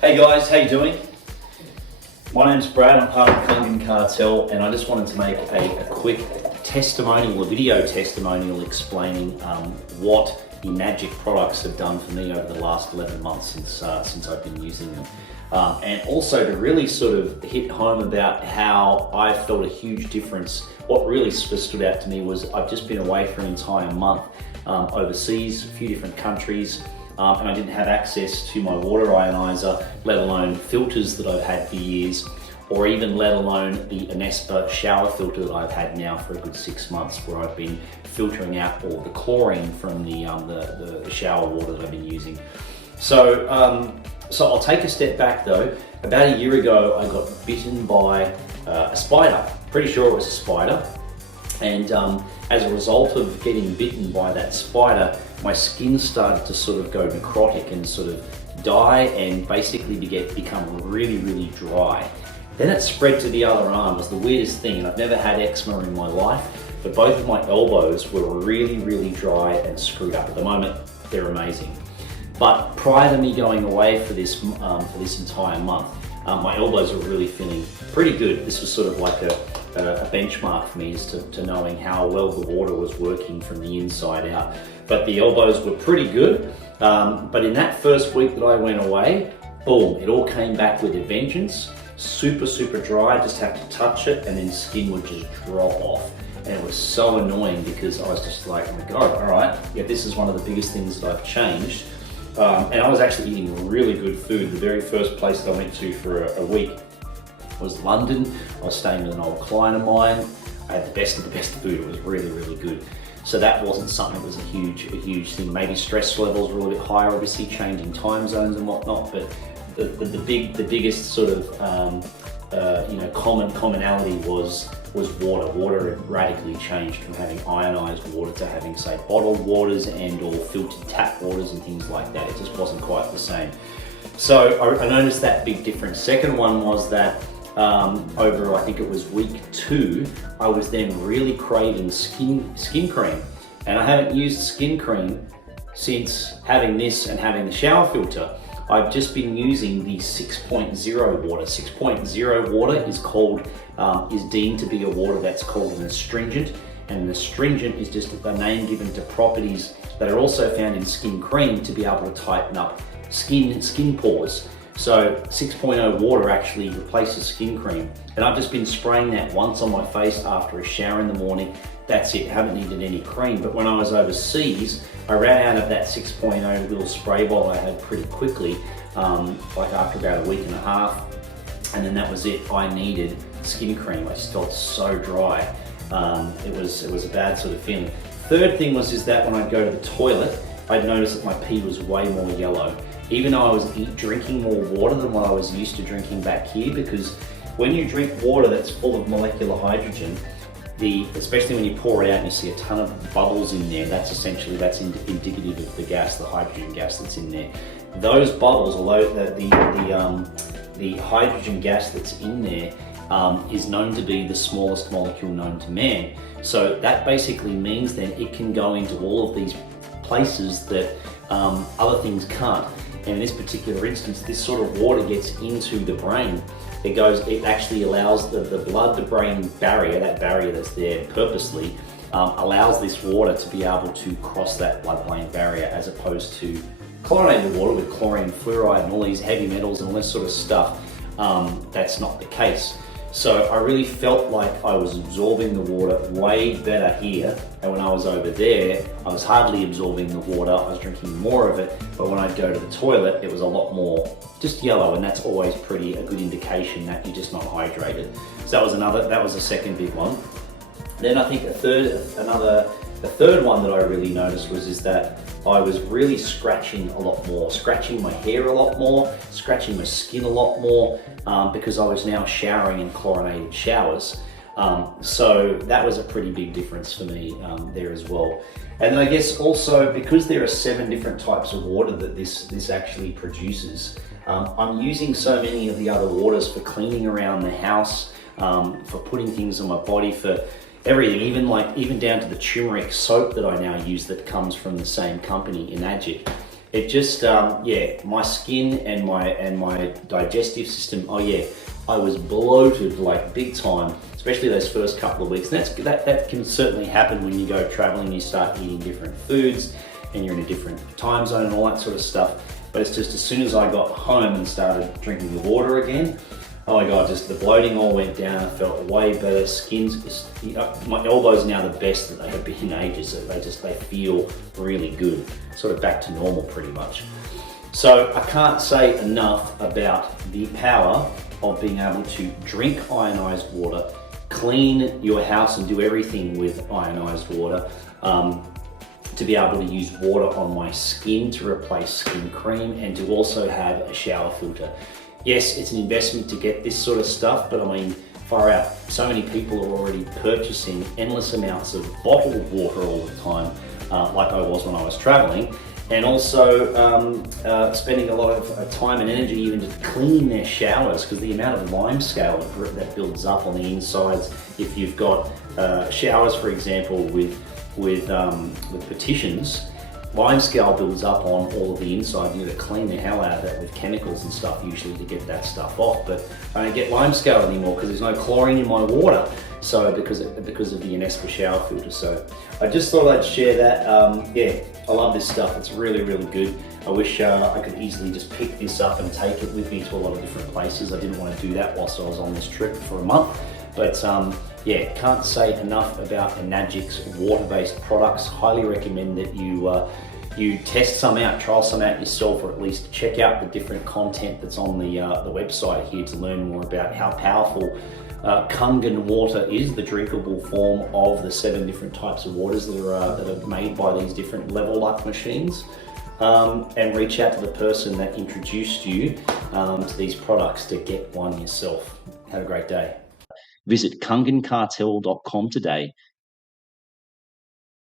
Hey guys, how you doing? My name's Brad, I'm part of the Clean Cartel, and I just wanted to make a quick testimonial, a video testimonial explaining what Enagic products have done for me over the last 11 months since I've been using them. And also to really sort of hit home about how I felt a huge difference. What really stood out to me was I've just been away for an entire month overseas, a few different countries, and I didn't have access to my water ioniser, let alone filters that I've had for years, or even let alone the Anespa shower filter that I've had now for a good 6 months, where I've been filtering out all the chlorine from the shower water that I've been using. So I'll take a step back though. About a year ago, I got bitten by a spider. Pretty sure it was a spider. And as a result of getting bitten by that spider, my skin started to sort of go necrotic and sort of die and basically become really, really dry. Then it spread to the other arm. It was the weirdest thing, and I've never had eczema in my life, but both of my elbows were really, really dry and screwed up. At the moment, they're amazing. But prior to me going away for this entire month, my elbows were really feeling pretty good. This was sort of like a benchmark for me as to knowing how well the water was working from the inside out. But the elbows were pretty good. But in that first week that I went away, boom, it all came back with a vengeance. Super, super dry, just have to touch it and then skin would just drop off. And it was so annoying because I was just like, oh my God, all right, yeah, this is one of the biggest things that I've changed. And I was actually eating really good food. The very first place that I went to for a week was London. I was staying with an old client of mine. I had the best of the best food. It was really, really good. So that wasn't something that was a huge thing. Maybe stress levels were a little bit higher, obviously changing time zones and whatnot, but the biggest sort of commonality was water. Water had radically changed from having ionized water to having, say, bottled waters and or filtered tap waters and things like that. It just wasn't quite the same. So I noticed that big difference. Second one was that over, I think it was week 2, I was then really craving skin cream. And I haven't used skin cream since having this and having the shower filter. I've just been using the 6.0 water. 6.0 water is deemed to be a water that's called an astringent, and an astringent is just the name given to properties that are also found in skin cream to be able to tighten up skin pores. So 6.0 water actually replaces skin cream, and I've just been spraying that once on my face after a shower in the morning. That's it, haven't needed any cream. But when I was overseas, I ran out of that 6.0 little spray bottle I had pretty quickly, like after about a week and a half, and then that was it. I needed skin cream. I just felt so dry. It was a bad sort of feeling. Third thing is that when I'd go to the toilet, I'd notice that my pee was way more yellow, even though I was drinking more water than what I was used to drinking back here, because when you drink water that's full of molecular hydrogen, especially when you pour it out and you see a ton of bubbles in there, that's indicative of the gas, the hydrogen gas that's in there. Those bubbles, although the hydrogen gas that's in there is known to be the smallest molecule known to man. So that basically means then it can go into all of these places that other things can't. And in this particular instance, this sort of water gets into the brain. It actually allows the blood-to-brain barrier, that barrier that's there purposely, allows this water to be able to cross that blood-brain barrier, as opposed to chlorinated water with chlorine, fluoride, and all these heavy metals and all this sort of stuff. That's not the case. So I really felt like I was absorbing the water way better here, and when I was over there, I was hardly absorbing the water. I was drinking more of it, but when I'd go to the toilet, it was a lot more just yellow, and that's always a good indication that you're just not hydrated. So that was the second big one. Then I think the third one that I really noticed is that I was really scratching a lot more, scratching my hair a lot more, scratching my skin a lot more, because I was now showering in chlorinated showers. So that was a pretty big difference for me there as well. And then I guess also because there are 7 different types of water that this actually produces, I'm using so many of the other waters for cleaning around the house, for putting things on my body, for everything, even down to the turmeric soap that I now use that comes from the same company, Enagic. It just, yeah, my skin and my digestive system. Oh yeah, I was bloated like big time, especially those first couple of weeks. And that can certainly happen when you go traveling. You start eating different foods, and you're in a different time zone and all that sort of stuff. But it's just as soon as I got home and started drinking the water again, oh my God, just the bloating all went down. I felt way better. My elbows are now the best that they have been in ages. They feel really good, sort of back to normal pretty much. So I can't say enough about the power of being able to drink ionized water, clean your house and do everything with ionized water. To be able to use water on my skin to replace skin cream, and to also have a shower filter. Yes, it's an investment to get this sort of stuff, but I mean, far out. So many people are already purchasing endless amounts of bottled water all the time, like I was when I was traveling, and also spending a lot of time and energy even to clean their showers, because the amount of lime scale that builds up on the insides, if you've got showers, for example, with petitions, lime scale builds up on all of the inside. You got to clean the hell out of that with chemicals and stuff usually to get that stuff off. But I don't get lime scale anymore because there's no chlorine in my water. So because of the Anespa shower filter. So I just thought I'd share that. Yeah, I love this stuff. It's really, really good. I wish I could easily just pick this up and take it with me to a lot of different places. I didn't want to do that whilst I was on this trip for a month. But yeah, can't say enough about Enagic's water-based products. Highly recommend that you test some out, try some out yourself, or at least check out the different content that's on the website here to learn more about how powerful Kangen water is, the drinkable form of the 7 different types of waters that are made by these different level up machines. And reach out to the person that introduced you to these products to get one yourself. Have a great day. Visit kangencartel.com today